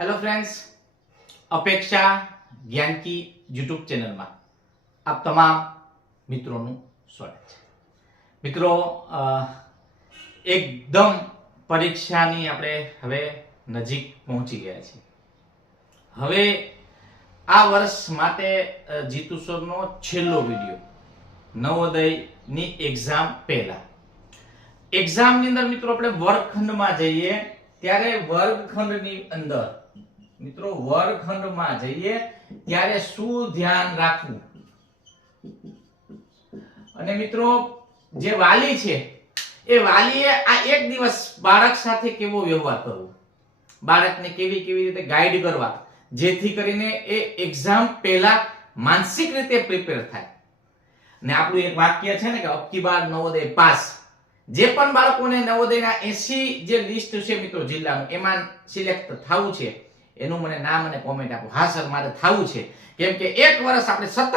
Hello friends અપેક્ષા Gyanki YouTube ચેનલમાં આપ તમામ મિત્રોનું સ્વાગત છે. મિત્રો એકદમ પરીક્ષાની આપણે હવે નજીક પહોંચી ગયા છીએ. હવે આ વર્ષ માટે જીતુસરનો છેલ્લો વીડિયો, નવોદયની એક્ઝામ પહેલા. એક્ઝામની અંદર મિત્રો આપણે વર્ગખંડમાં જઈએ. ત્યારે વર્ગખંડની અંદર, મિત્રો, વર્ગખંડમાં જઈએ, ત્યારે શું ધ્યાન રાખવું? અને મિત્રો, જે વાલી છે, એ વાલીએ આ એક દિવસ બાળક સાથે કેવો વ્યવહાર કરવો? બાળકને કેવી કેવી રીતે ગાઈડ કરવા? જેથી કરીને એ એક્ઝામ પહેલા માનસિક રીતે પ્રિપેર થાય. ને આપણું એક વાક્ય છે ને કે, અબકી બાર નવોદય પાસ. જે પણ બાળકોને નવોદયના 80 જે લિસ્ટ છે મિત્રો જિલ્લાનું, એમાં સિલેક્ટ થવું છે. એનું મને નામ અને કોમેન્ટ આપો. હા, સર, મારે થવું છે. કેમ કે એક વર્ષ આપણે સતત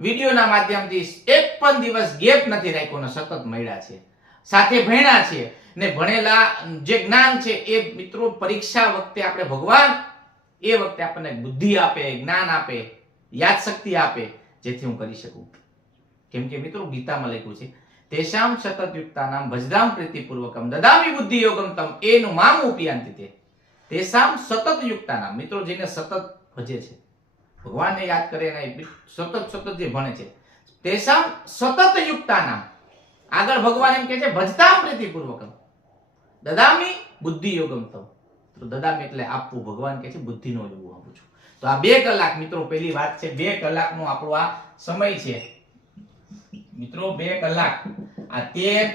વિડીયોના માધ્યમથી એક પણ દિવસ ગેપ નથી રાખ્યો સતત મળ્યા છે. સાથે ભણ્યા છે ને ભણેલા જે જ્ઞાન છે એ મિત્રો પરીક્ષા વખતે આપણે ભગવાન, એ વખતે આપણને બુદ્ધિ આપે, જ્ઞાન આપે, યાદશક્તિ આપે, જેથી હું કરી શકું. કેમ કે મિત્રો ગીતામાં લખ્યું છે તેષામ સતત યુક્તાનામ ભજરામ પ્રીતિપૂર્વકમ દદામી બુદ્ધિ યોગમ તમ એનું મામ ઉપયાંતિ તે સતત યુક્તાના મિત્રો જેને સતત ભજે છે ભગવાનને યાદ કરે અને સતત સતત જે ભણે છે તેષામ સતત યુક્તાના આગળ ભગવાન એમ કહે છે, ભજતામ પ્રીતિપૂર્વકમ, દદામી બુદ્ધિ યોગમ તમ તો દદામી એટલે આપવું, ભગવાન કહે છે, બુદ્ધિનો યોગ આપું છું. તો આ બે કલાક, મિત્રો, પહેલી વાત છે, બે કલાકનો આપણો આ સમય છે. મિત્રો, બે કલાક. આ તેર,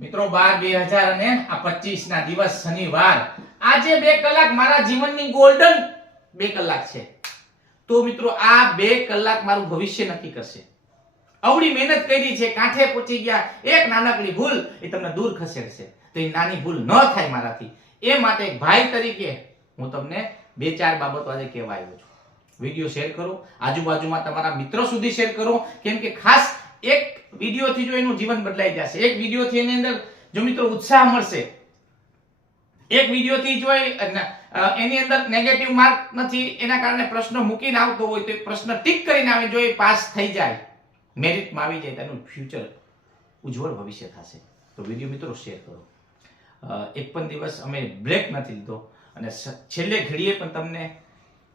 મિત્રો, બાર, બે હજાર અને આ પચીસ ના દિવસ શનિવાર. આજે બે કલાક મારા જીવનની ગોલ્ડન બે કલાક છે. તો મિત્રો, આ બે કલાક મારું ભવિષ્ય નક્કી કરશે. અવળી મહેનત કરી છે, કાંઠે પહોંચી ગયા. એક નાનકડી ભૂલ એ તમને દૂર ખસેડશે. તો એ નાની ભૂલ ન થાય મારાથી. એ માટે એક ભાઈ તરીકે હું તમને બે, ચાર બાબતો આજે કહેવા આવ્યો છું. વીડિયો શેર કરો, આજુબાજુમાં તમારા મિત્રો સુધી શેર કરો. કેમ કે ખાસ એક વિડીયોથી જો એનું જીવન બદલાઈ જશે, એક વિડીયોથી એની અંદર, જો મિત્રો ઉત્સાહ મળશે, એક વિડીયોથી જો એની અંદર નેગેટિવ માર્ક નથી, એના કારણે પ્રશ્ન મૂકીને આવતો હોય તો એ પ્રશ્ન ટીક કરીને આવે, જો એ પાસ થઈ જાય મેરિટમાં આવી જાય, તેનું ફ્યુચર ઉજ્જવળ ભવિષ્ય થશે. તો વીડિયો મિત્રો શેર કરો. એક પણ દિવસ અમે બ્રેક નથી લીધો, અને છેલ્લે ઘડીએ પણ તમને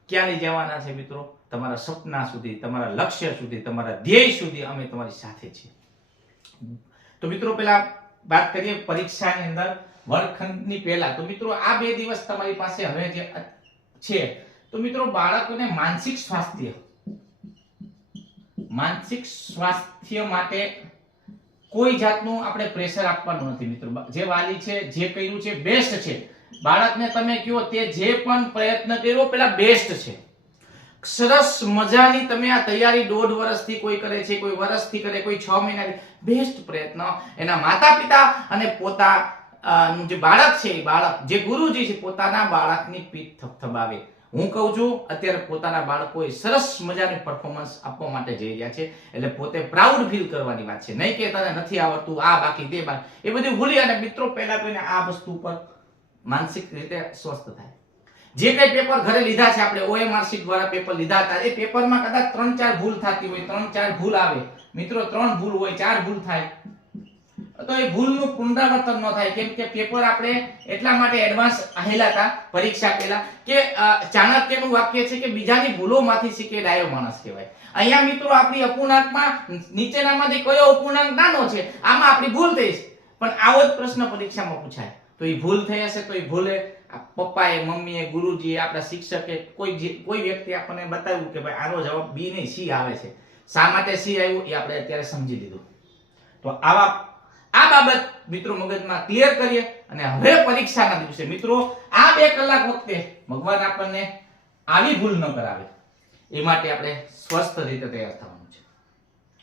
ક્યાં લઈ જવાના છે મિત્રો? તમારા સપના સુધી, તમારા લક્ષ્ય સુધી, તમારા ધ્યેય સુધી અમે તમારી સાથે છીએ. તો મિત્રો, પેલા વાત કરીએ પરીક્ષાની અંદર વર્ગખંડની પહેલા. તો મિત્રો, આ બે દિવસ તમારી પાસે હવે જે છે, તો મિત્રો, બાળકોને માનસિક સ્વાસ્થ્ય. માનસિક સ્વાસ્થ્ય માટે કોઈ જાતનું આપણે પ્રેશર આપવાનું નથી, મિત્રો. જે વાલી છે, જે કર્યું છે બેસ્ટ છે. બાળકને તમે કહો તે જે પણ પ્રયત્ન કર્યો, પેલા બેસ્ટ છે. સરસ મજાની તમે આ તૈયારી દોઢ વર્ષથી કોઈ કરે છે, કોઈ વર્ષથી કરે, કોઈ છ મહિનાથી. બેસ્ટ પ્રયત્ન. એના માતા પિતા અને પોતા જે બાળક છે, એ બાળક, જે ગુરુજી છે, પોતાના બાળકની પીઠ થપથપાવે. હું કહું છું, અત્યારે પોતાના બાળકોએ સરસ મજાની પરફોર્મન્સ આપવા માટે જઈ રહ્યા છે, એટલે પોતે પ્રાઉડ ફીલ કરવાની વાત છે. નહીં કે તને નથી આવડતું, આ બાકી તે બાકી. એ બધું ભૂલી અને મિત્રો, પહેલા તો આ વસ્તુ પર માનસિક રીતે સ્વસ્થ થાય. જે કઈ પેપર ઘરે લીધા છે આપણે ઓએમઆર શીટ દ્વારા પેપર લીધા હતા, એ પેપરમાં કદાચ ત્રણ ચાર ભૂલ થતી હોય, ત્રણ ચાર ભૂલ આવે. મિત્રો, ત્રણ ભૂલ હોય, ચાર ભૂલ થાય. તો એ ભૂલનું પુનરાવર્તન ન થાય, કેમ કે પેપર આપણે એટલા માટે એડવાન્સ આહેલા હતા, પરીક્ષા પહેલા કે ચાણક્યનું વાક્ય છે કે બીજાની ભૂલોમાંથી શીખે ડાયો માણસ કહેવાય. અહીંયા મિત્રો આપણી અપૂર્ણાંકમાં નીચેનામાંથી કયો અપૂર્ણાંક નાનો છે, આમાં આપણી ભૂલ થઈ પણ આવો જ પ્રશ્ન પરીક્ષામાં પૂછાય. તો એ ભૂલ થઈ હશે, તો એ ભૂલે. પપ્પાએ, મમ્મીએ, ગુરુજીએ, આપણા શિક્ષકે કોઈ કોઈ વ્યક્તિ આપણને બતાવ્યું કે ભાઈ આનો જવાબ બી નહીં, સી આવે છે. શા માટે સી આવ્યું એ આપણે અત્યારે સમજી લીધું. તો આવા આ બાબત મિત્રો મગજમાં ક્લિયર કરીએ અને હવે પરીક્ષાના દિવસે મિત્રો આ બે કલાક વખતે ભગવાન આપણને આવી ભૂલ ન કરાવે. એ માટે આપણે સ્વસ્થ રીતે તૈયાર થવાનું છે.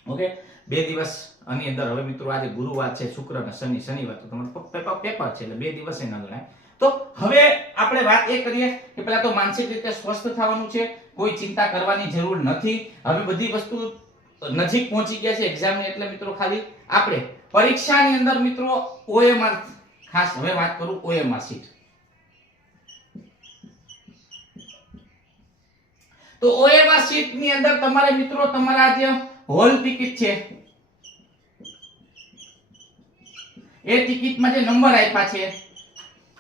ઓકે? બે દિવસ આની અંદર હવે મિત્રો આજે ગુરુવાર છે, શુક્ર અને શનિ. શનિવાર તો તમારું પેપર છે એટલે બે દિવસ એ ન ગણાય. તો હવે આપણે વાત એ કરીએ કે પહેલા તો માનસિક રીતે સ્વસ્થ થવાનું છે, કોઈ ચિંતા કરવાની જરૂર નથી. હવે બધી વસ્તુ નજીક પહોંચી ગયા છે એક્ઝામની એટલે મિત્રો ખાલી આપણે પરીક્ષાની અંદર મિત્રો ઓએમઆર ખાસ હવે વાત કરું ઓએમઆર શીટ તો ઓએમઆર શીટની અંદર તમારે મિત્રો તમારા જે હોલ ટિકિટ છે, એ ટિકિટમાં જે નંબર આપ્યા છે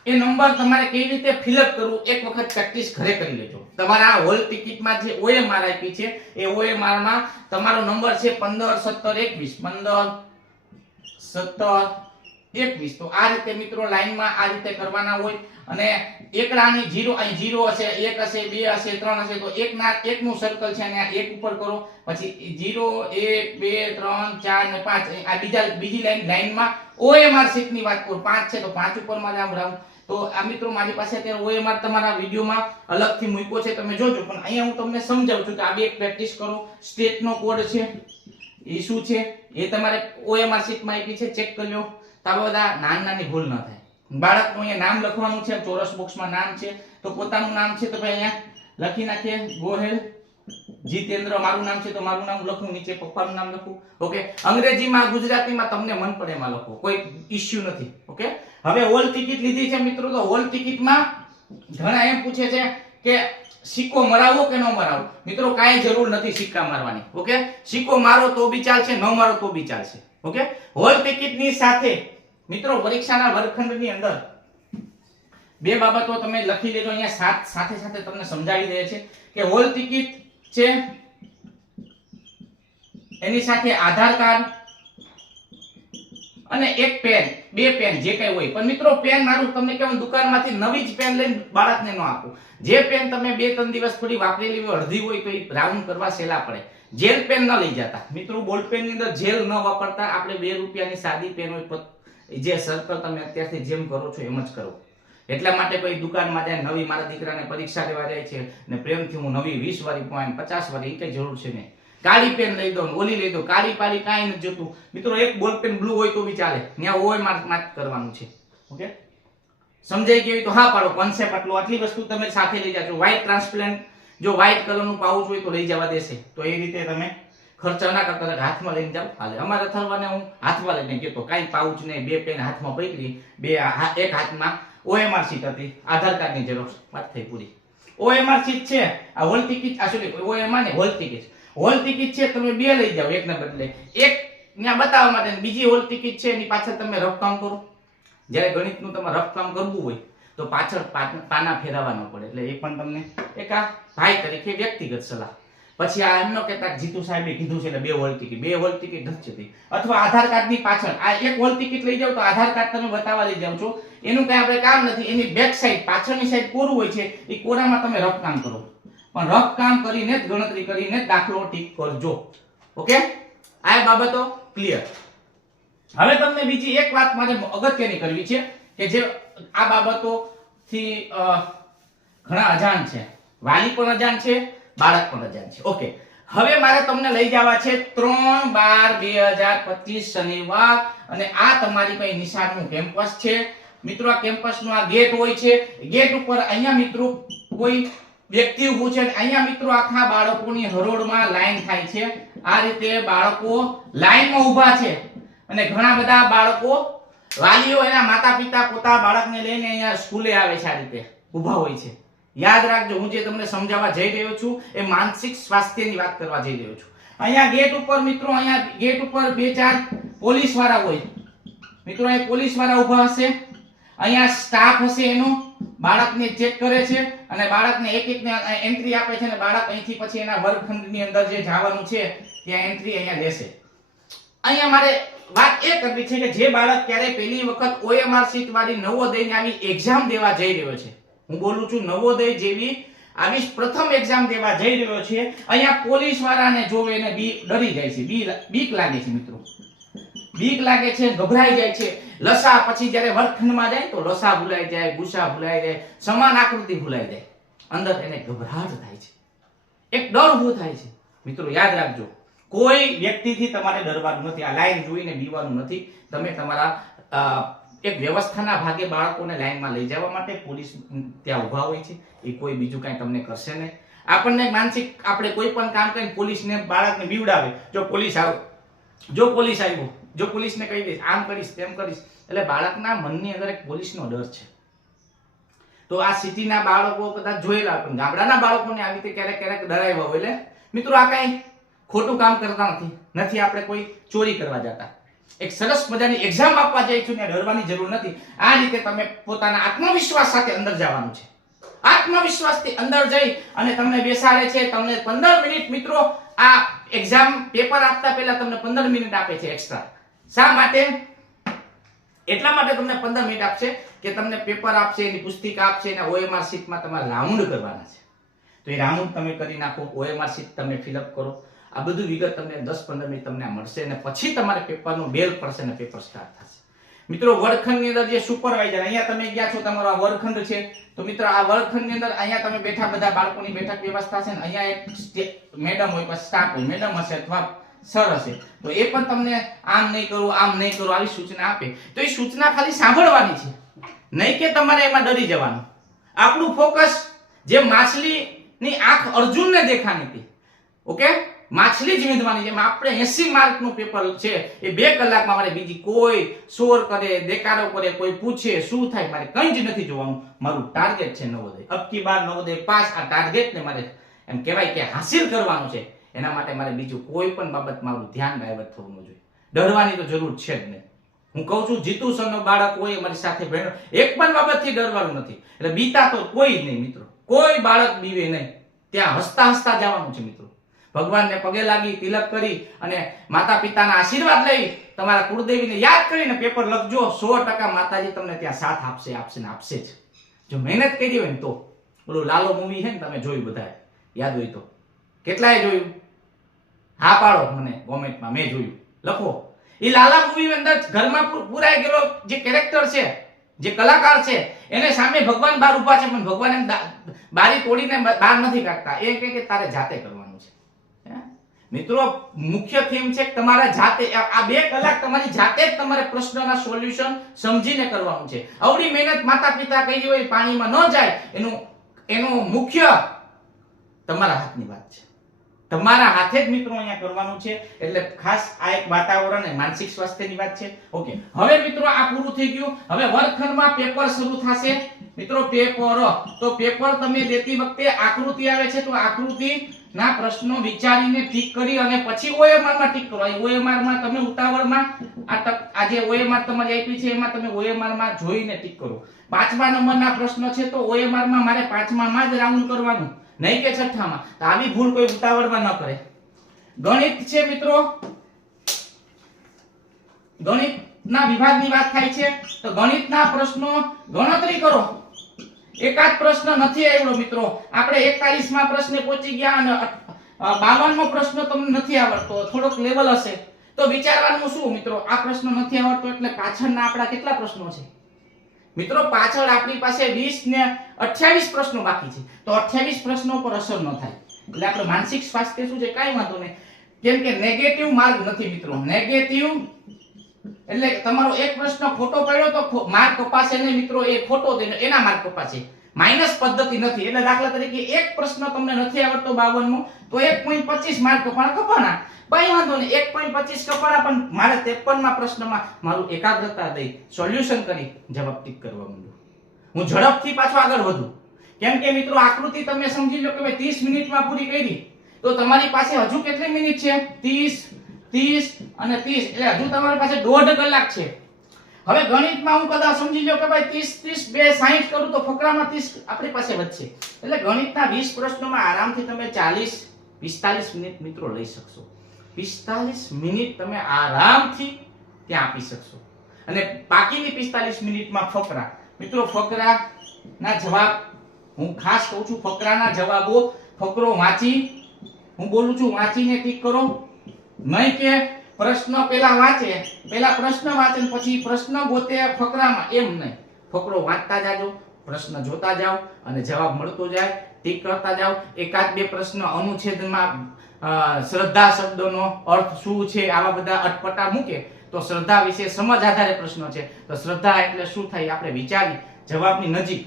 એ નંબર તમારે કેવી રીતે ફિલઅપ કરવું, એક વખત પ્રેક્ટિસ ઘરે કરી લેજો. તમારા હોલ ટિકિટમાં જે ઓએમઆર આપી છે, એ ઓએમઆરમાં તમારો નંબર છે પંદર, સત્તર, એકવીસ. પંદર, સત્તર, એકવીસ. તો આ રીતે મિત્રો લાઈનમાં આ રીતે કરવાના હોય અને એકડાની જીરો અહીં જીરો હશે, એક હશે, બે હશે, ત્રણ હશે, તો એકના, એકનું સર્કલ છે અને આ એક ઉપર કરો. પછી જીરો એક, બે, ત્રણ, ચાર ને પાંચ. આ બીજા, બીજી લાઈન લાઈનમાં ઓએમઆર શીટની વાત કરું. પાંચ છે તો પાંચ ઉપર મારે આમ રાઉન્ડ તો આ મિત્રો મારી પાસે અત્યારે ઓએમઆર તમારા વિડીયોમાં અલગથી મૂક્યો છે, તમે જોજો. પણ અહીંયા હું તમને સમજાવું છું કે આ બે પ્રેક્ટિસ કરો. સ્ટેટનો કોડ છે, એ શું છે? એ તમારે ઓએમઆર શીટમાં આપી છે, ચેક કરી લો. તો બધા નાની નાની ભૂલ ન થાય. બાળકનું અહીંયા નામ લખવાનું છે, ચોરસ બોક્સમાં નામ છે. તો પોતાનું નામ છે તો ભાઈ અહીંયા લખી નાખીએ. ગોહેલ. જીતેન્દ્ર, મારું નામ છે તો મારું નામ લખું, નીચે પપ્પાનું નામ લખું. ઓકે અંગ્રેજીમાં, ગુજરાતીમાં તમને મન પડે એમાં લખો. કોઈ ઇશ્યુ નથી. ઓકે હવે હોલ ટિકિટ લીધી છે મિત્રો તો હોલ ટિકિટમાં ઘણા એમ પૂછે છે કે સિક્કો મરાવો કે ન મરાવો? મિત્રો, કાંઈ જરૂર નથી સિક્કા મારવાની. ઓકે સિક્કો મારો તો બી ચાલશે, ન મારો તો બી ચાલશે. ઓકે હોલ ટિકિટની સાથે, મિત્રો, પરીક્ષાના વર્ગખંડની અંદર બે બાબતો તમે લખી લેજો. અહીંયા સાથ સાથે સાથે તમને સમજાવી દે છે કે હોલ ટિકિટ છે? એની સાથે આધાર કાર્ડ અને એક પેન બે પેન જે કઈ હોય. પણ મિત્રો પેન મારું તમને કેવું દુકાનમાંથી નવી જ પેન લઈને બાળકને ન આપો. જે પેન તમે બે ત્રણ દિવસ થોડી વાપરેલી હોય, અડધી હોય, તો એ રાઉન્ડ કરવા સહેલા પડે. જેલ પેન ન લઈ જતા. મિત્રો બોલ પેનની અંદર જેલ ન વાપરતા આપણે બે રૂપિયાની સાદી પેન હોય જે સર્કલ તમે અત્યારથી જેમ કરો છો, એમ જ કરો. એટલા માટે કોઈ દુકાનમાં જાય નવી મારા દીકરાને પરીક્ષા લેવા જાય છે ને પ્રેમથી હું નવી વીસ વાળી પોઈન્ટ પચાસ વાળી કઈ જરૂર છે નહીં. કાળી પેન લઈ દો ને ઓલી લઈ દો, કાળી પાળી કાંઈ નથી જોતું. મિત્રો, એક બોલ પેન બ્લુ હોય તો બી ચાલે. ત્યાં હોય માર્ક માર્ક કરવાનું છે. ઓકે? સમજાઈ ગયું? તો હા પાડો કોન્સેપ્ટ આટલું. આટલી વસ્તુ તમે સાથે લઈ જાજો. વ્હાઇટ ટ્રાન્સપ્લેન્ટ જો વ્હાઇટ કલરનું પાઉચ હોય તો લઈ જવા દેશે. તો એ રીતે તમે ખર્ચા ના કરતા હાથમાં લઈને જાઓ. હાલે, અમારે થરવાને હું હાથમાં લઈને કહેતો કાંઈ પાઉચ નહીં બે પેન હાથમાં પકડી, બે એક હાથમાં ઓએમઆર સીટ હતી. આધાર કાર્ડની ઝેરોક્ષ. વાત થઈ પૂરી. ઓએમઆર સીટ છે. આ હોલ ટિકિટ આ સોરી ઓએમઆર ને હોલ ટિકિટ હોલ ટિકિટ છે, તમે બે લઈ જાઓ એકને બદલે. એક ત્યાં બતાવવા માટે બીજી હોલ ટિકિટ છે, એની પાછળ તમે રફ કામ કરો. જ્યારે ગણિતનું તમારે રફ કામ કરવું હોય, તો પાછળ પાના ફેરવવા પડે. એટલે એ પણ તમને એક આ ભાઈ તરીકે વ્યક્તિગત સલાહ. પછી આ એમનો કહેતા જીતુ સાહેબે કીધું છે, એટલે બે હોલ ટિકિટ બે હોલ ટિકિટ નથી જતી અથવા આધાર કાર્ડની પાછળ આ એક હોલ ટિકિટ લઈ જાવ તો આધાર કાર્ડ તમે બતાવવા લઈ જાવ છો. એનું કઈ આપણે કામ નથી. એની બેક સાઈડ પાછળની સાઈડ કોરું હોય છે, એ કોરામાં તમે રફ કામ કરો. પણ રફ કામ કરીને જ ગણતરી કરીને દાખલો ટીક કરજો. ઓકે? આ બાબતો ક્લિયર હવે તમને બીજી એક વાત મારે અગત્યની કરવી છે, કે જે આ બાબતોથી ઘણા અજાણ છે. વાલી પણ અજાણ છે, બાળક પણ અજાણ છે. ઓકે. હવે મારે તમને લઈ જવા છે ત્રણ બાર બે હજાર પચીસ શનિવાર અને આ તમારી કઈ નિશાળનું કેમ્પસ છે. મિત્રો, આ કેમ્પસનો આ ગેટ હોય છે ગેટ ઉપર અહીંયા મિત્રો કોઈ વ્યક્તિ ઊભું છે અહીંયા મિત્રો આખા બાળકોની હરોળમાં લાઈન થાય છે. આ રીતે બાળકો લાઈનમાં ઊભા છે. અને ઘણા બધા બાળકો વાલીઓ એના માતા પિતા પોતા બાળકને લઈને અહીંયા સ્કૂલે આવે છે આ રીતે ઊભા હોય છે. યાદ રાખજો, હું જે તમને સમજાવવા જઈ રહ્યો છું એ માનસિક સ્વાસ્થ્યની વાત કરવા જઈ રહ્યો છું. અહીંયા ગેટ ઉપર મિત્રો, અહીંયા ગેટ ઉપર બે ચાર પોલીસવાળા હોય. મિત્રો, અહીંયા પોલીસવાળા ઊભા હશે. અહીંયા સ્ટાફ હશે એનો. બાળકને ચેક કરે છે અને બાળકને એક એક એન્ટ્રી આપે છે અને બાળક અહીંથી પછી એના વર્ગખંડની અંદર જે જવાનું છે, ત્યાં એન્ટ્રી અહીંયા લેશે. અહીંયા મારે વાત એ કરવી છે કે જે બાળક ક્યારે પહેલી વખત ઓએમઆર સીટ વાળી નવોદયની આવી એક્ઝામ દેવા જઈ રહ્યો છે. હું બોલું છું નવોદય જેવી આવી પ્રથમ એક્ઝામ દેવા જઈ રહ્યો છે. અહીંયા પોલીસ વાળાને જોવે એને બી ડરી જાય છે. બી બીક લાગે છે મિત્રો. બીક લાગે છે, ગભરાઈ જાય છે. લસા પછી જ્યારે વર્ગખંડમાં જાય તો લસા ભૂલાઈ જાય ગુસા ભૂલાઈ જાય, સમાન આકૃતિ ભૂલાઈ જાય. અંદર એને ગભરાટ થાય છે. એક ડર ઊભો થાય છે. મિત્રો, યાદ રાખજો, કોઈ વ્યક્તિથી તમારે ડરવાનું નથી. આ લાઈન જોઈને બીવાનું નથી. તમે તમારા એક વ્યવસ્થાના ભાગે બાળકોને લાઈનમાં લઈ જવા માટે પોલીસ ત્યાં ઊભા હોય છે. એ કોઈ બીજું કાંઈ તમને કરશે નહીં. આપણને માનસિક, આપણે કોઈ પણ કામ કરીને પોલીસને, બાળકને બીવડાવે. જો પોલીસ આવ્યો જો પોલીસ આવ્યો, જો પોલીસને કહી દઈશ, આમ કરીશ, તેમ કરીશ એટલે બાળકના મનની અંદર એક પોલીસનો ડર છે. તો આ સિટીના બાળકો કદાચ જોયેલા પણ ગામડાના બાળકોને આવી રીતે ક્યારેક ક્યારેક ડરાવ્યા હોય. એટલે મિત્રો આ કઈ ખોટું કામ કરતા નથી. નથી આપણે કોઈ ચોરી કરવા જતા. એક સરસ મજાની એક્ઝામ આપવા જઈ છું ને ડરવાની જરૂર નથી. આ રીતે તમે પોતાના આત્મવિશ્વાસ સાથે અંદર જવાનું છે. આત્મવિશ્વાસથી અંદર જઈ અને તમને બેસાડે છે. તમને પંદર મિનિટ મિત્રો આ એક્ઝામ પેપર આપતા પહેલા તમને પંદર મિનિટ આપે છે એક્સ્ટ્રા શા માટે? એટલા માટે તમને પંદર મિનિટ આપશે કે તમને પેપર આપશે, એની પુસ્તિકા આપશે અને ઓએમઆર શીટમાં તમારે રાઉન્ડ કરવાના છે. તો એ રાઉન્ડ તમે કરી નાખો ઓએમઆર શીટ તમે ફિલઅપ કરો. આ બધું વિગત તમને દસ પંદર મિનિટ તમને મળશે અને પછી તમારે પેપરનું બેલ પડશે અને પેપર સ્ટાર્ટ થશે. મિત્રો, વર્ગખંડની અંદર જે સુપરવાઇઝર અહીંયા તમે ગયા છો, તમારો આ વર્ગખંડ છે. તો મિત્રો, આ વર્ગખંડની અંદર અહીંયા તમે બેઠા બધા બાળકોની બેઠક વ્યવસ્થા છે ને, અહીંયા એક મેડમ હોય, પછી સ્ટાફ હોય. મેડમ હશે અથવા સર હશે તો પેપર છે. એ બે કલાકમાં મારે બીજી કોઈ શોર કરે, દેકારો કરે, કોઈ પૂછે, શું થાય, મારે કંઈ જ નથી જોવાનું. મારું ટાર્ગેટ છે નવોદય. અબકી બાર નવોદય પાસ. આ ટાર્ગેટને મારે એમ કહેવાય કે હાસિલ કરવાનું છે. એના માટે મારે બીજું કોઈ પણ બાબત મારું ધ્યાન ડાયવર્ટ થવું જોઈએ. ડરવાની તો જરૂર છે જ નહીં હું કહું છું, જીતુ સરનો બાળક હોય મારી સાથે ભેણો એક પણ બાબતથી ડરવાનું નથી. એટલે બીતા તો કોઈ જ નહીં, મિત્રો. કોઈ બાળક બીવે નહીં. ત્યાં હસતા હસતા જવાનું છે, મિત્રો. ભગવાનને પગે લાગી, તિલક કરી અને માતા પિતાના આશીર્વાદ લઈ તમારા કુળદેવીને યાદ કરીને પેપર લખજો. સો ટકા માતાજી તમને ત્યાં સાથ આપશે આપશે ને આપશે જ. જો મહેનત કરી હોય ને તો. પેલું લાલો મૂવી છે ને, તમે જોયું બધા યાદ હોય તો. કેટલાય જોયું? હા પાડો મને કોમેન્ટમાં મેં જોયું. લખો. એ લાલા મૂવી અંદર ઘરમાં પૂરાઈ ગયેલો જે કેરેક્ટર છે, જે કલાકાર છે, એને સામે ભગવાન બાર ઊભા છે, પણ ભગવાન એમ બારી તોડીને બહાર નથી કાઢતા. એ કે તારે જાતે કરવાનું છે? મિત્રો, મુખ્ય થીમ છે તમારા જાતે, આ આ બે કલાક તમારી જાતે જ તમારે પ્રશ્નના સોલ્યુશન સમજીને કરવાનું છે. અવડી મહેનત માતા પિતા કહી હોય, પાણીમાં ન જાય, એનું એનું મુખ્ય તમારા હાથની વાત છે. તમારા હાથે જ મિત્રો અહીંયા કરવાનું છે. એટલે ખાસ આ એક વાતાવરણ અને માનસિક સ્વાસ્થ્યની વાત છે. ઓકે હવે મિત્રો આ પૂરું થઈ ગયું. હવે વર્ગખંડમાં પેપર શરૂ થશે. મિત્રો પેપર તો પેપર તમે દેતી વખતે આકૃતિ આવે છે, તો આકૃતિ ના પ્રશ્નો વિચારીને ઠીક કરી અને પછી ઓએમઆરમાં ઠીક કરો. ઓએમઆરમાં તમે ઉતાવળમાં આ આ જે ઓએમઆર તમારી આપી છે, એમાં તમે ઓએમઆરમાં જોઈને ઠીક કરો. પાંચમા નંબરના પ્રશ્ન છે, તો ઓએમઆરમાં મારે પાંચમામાં જ રાઉન્ડ કરવાનું. નહીં કે છઠ્ઠામાં. તો આવી ભૂલ કોઈ ઉતાવળમાં ન કરે. ગણિત છે મિત્રો. ગણિતના વિભાગની વાત થાય છે. તો ગણિતના પ્રશ્નો ગણતરી કરો. એકાદ પ્રશ્ન નથી આવ્યો મિત્રો. આપણે 41 માં પ્રશ્ને પહોંચી ગયા અને બાવન મો પ્રશ્ન તમને નથી આવડતો. થોડોક લેવલ હશે. તો વિચારવાનું શું મિત્રો? આ પ્રશ્ન નથી આવડતો એટલે પાછળના આપણા કેટલા પ્રશ્નો છે? મિત્રો, પાછળ આપણી પાસે 20 ને 28 પ્રશ્નો બાકી છે. તો 28 પ્રશ્નો પર અસર ન થાય. એટલે આપણે માનસિક સ્વાસ્થ્ય શું છે? કાંઈ વાંધો નહીં. કેમ કે નેગેટિવ માર્ક નથી મિત્રો. નેગેટિવ એટલે તમારો એક પ્રશ્ન ખોટો પડ્યો તો માર્ક કપાશે નહીં મિત્રો. એ ખોટો એના માર્ક કપાશે. માઇનસ પદ્ધતિ નથી. એટલે દાખલા તરીકે એક પ્રશ્ન તમને નથી આવડતો 52 નો તો 1.25 માર્ક કપાણા કપાણા. કઈ વાંધો નહીં 1.25 કપાણા, પણ મારે 53 માં પ્રશ્નમાં મારું એકાગ્રતા દઈ, સોલ્યુશન કરી, જવાબ ટીક કરવા માંડું હું ઝડપથી પાછો આગળ વધું. કેમ કે મિત્રો, આકૃતિ તમે સમજી લો કે ભાઈ 30 મિનિટમાં પૂરી કરી. તો તમારી પાસે હજુ કેટલી મિનિટ છે? 30 30 અને 30 એટલે હજુ તમારી પાસે દોઢ કલાક છે. હવે ગણિતમાં હું કદાચ સમજી લો કે ભાઈ 30 30 બે 60 કરું તો ફકરામાં 30 આપણી પાસે વધશે. એટલે ગણિતના 20 પ્રશ્નોમાં આરામથી તમે 40 45 મિનિટ મિત્રો લઈ શકશો. 45 મિનિટ તમે આરામથી ત્યાં આપી શકશો. અને બાકીની 45 મિનિટમાં ફકરા. મિત્રો, ફકરાના જવાબ હું ખાસ કહું છું, ફકરાના જવાબો ફકરો વાંચી. હું બોલું છું, વાંચીને ટીક કરો. નહીં કે પ્રશ્ન પેલા વાંચે, પેલા પ્રશ્ન વાંચે પછી પ્રશ્ન ગોતે ફકરામાં. એમ નહીં. ફકરો વાંચતા જાજો, પ્રશ્ન જોતા જાઓ અને જવાબ મળતો જાય ટીક કરતા જાઓ. એકાદ બે પ્રશ્ન અનુચ્છેદમાં શ્રદ્ધા શબ્દનો અર્થ શું છે, આવા બધા અટપટા મૂકે, તો શ્રદ્ધા વિશે સમજ આધારે પ્રશ્નો છે. તો શ્રદ્ધા એટલે શું થાય? આપણે વિચારી જવાબની નજીક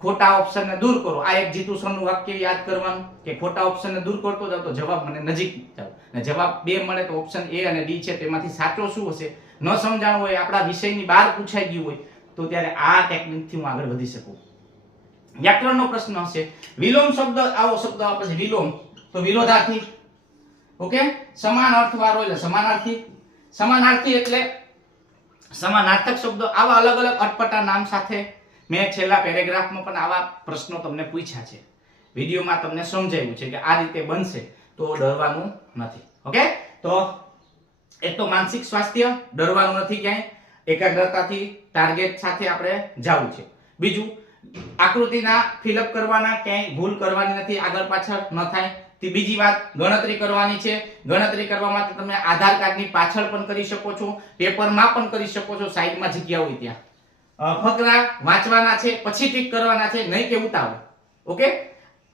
ખોટા ઓપ્શનને દૂર કરો. આ એક જીતુ સરનું વાક્ય યાદ કરવાનું કે ખોટા ઓપ્શનને દૂર કરતો જાવ તો જવાબ મને નજીક જાવ અને જવાબ બે મળે તો ઓપ્શન એ અને ડી છે, તેમાંથી સાચો શું હશે? ન સમજાણું હોય, આપણા વિષયની બહાર પૂછાઈ ગયું હોય, તો ત્યારે આ ટેકનિકથી હું આગળ વધી શકું. વ્યાકરણનો પ્રશ્ન હશે. વિલોમ શબ્દ, આવો શબ્દ આપે છે, વિલોમ. તો વિરોધાર્થી ઓકે? સમાન અર્થ વાળો એટલે સમાનાર્થી. સમાનાર્થી એટલે સમાનાર્થક શબ્દો. આવા અલગ અલગ અટપટા નામ સાથે મેં છેલ્લા પેરેગ્રાફમાં પણ આવા પ્રશ્નો તમને પૂછ્યા છે. વિડીયોમાં તમને સમજાવ્યું છે કે આ રીતે બનશે. તો ડરવાનું નથી. ઓકે? તો એક તો માનસિક સ્વાસ્થ્ય ડરવાનું નથી ક્યાંય. એકાગ્રતાથી ટાર્ગેટ સાથે આપણે જવું છે. બીજું, આકૃતિના ફિલઅપ કરવાના ક્યાંય ભૂલ કરવાની નથી, આગળ પાછળ ન થાય. તે બીજી વાત, ગણતરી કરવાની છે. ગણતરી કરવા માટે તમે આધાર કાર્ડની પાછળ પણ કરી શકો છો, પેપરમાં પણ કરી શકો છો, સાઈડમાં જગ્યા હોય ત્યાં. ફકરા વાંચવાના છે, પછી ટીક કરવાના છે, નહીં કે ઉતાવળ. ઓકે?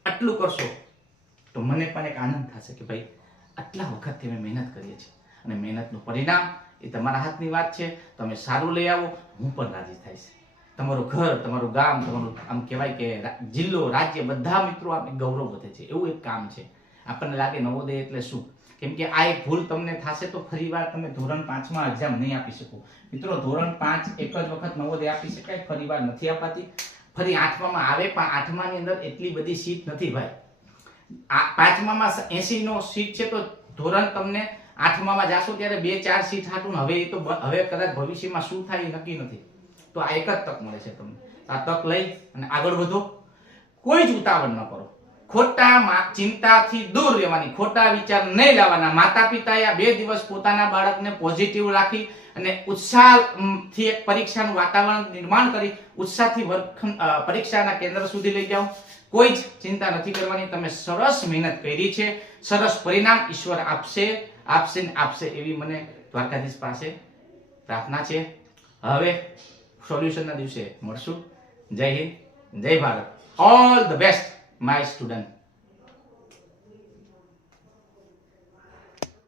આટલું કરશો. તો મને પણ એક આનંદ થશે કે ભાઈ આટલા વખતથી અમે મહેનત કરીએ છીએ. અને મહેનતનું પરિણામ એ તમારા હાથની વાત છે. તમે સારું લઈ આવો, હું પણ રાજી થઈશ. તમારું ઘર, તમારું ગામ, તમારું આમ કહેવાય કે જિલ્લો, રાજ્ય, બધા મિત્રો આપણે ગૌરવ વધે છે. એવું એક કામ છે. આપણને લાગે નવોદય એટલે શું? કેમ કે આ એક ભૂલ તમને થશે તો ફરીવાર તમે ધોરણ પાંચમાં એક્ઝામ નહીં આપી શકો. મિત્રો, ધોરણ પાંચ એક જ વખત નવોદય આપી શકાય ફરીવાર નથી અપાતી. ફરી આઠમામાં આવે, પણ આઠમાની અંદર એટલી બધી સીટ નથી ભાઈ. આ પાંચમામાં એસી નો સીટ છે, તો ધોરણ તમને આઠમામાં જાશો ત્યારે બે, ચાર સીટ હાટું હવે એ તો હવે કદાચ ભવિષ્યમાં શું થાય એ નક્કી નથી. તો આ એક જ તક મળે છે તમને. આ તક લઈ અને આગળ વધો. કોઈ જ ઉતાવળ ન કરો. ખોટા ચિંતાથી દૂર રહેવાની, ખોટા વિચાર નહીં લાવવાના. માતા પિતાએ આ બે દિવસ પોતાના બાળકને પોઝિટિવ રાખી અને ઉત્સાહથી એક પરીક્ષાનું વાતાવરણ નિર્માણ કરી, ઉત્સાહથી વર્ગ પરીક્ષાના કેન્દ્ર સુધી લઈ જાઓ. કોઈ જ ચિંતા નથી કરવાની. તમે સરસ મહેનત કરી છે. સરસ પરિણામ ઈશ્વર આપશે. આપશે ને આપશે એવી મને દ્વારકાધીશ પાસે પ્રાર્થના છે. હવે સોલ્યુશનના દિવસે મળશું. જય હિન્દ. જય Bharat. All the best my student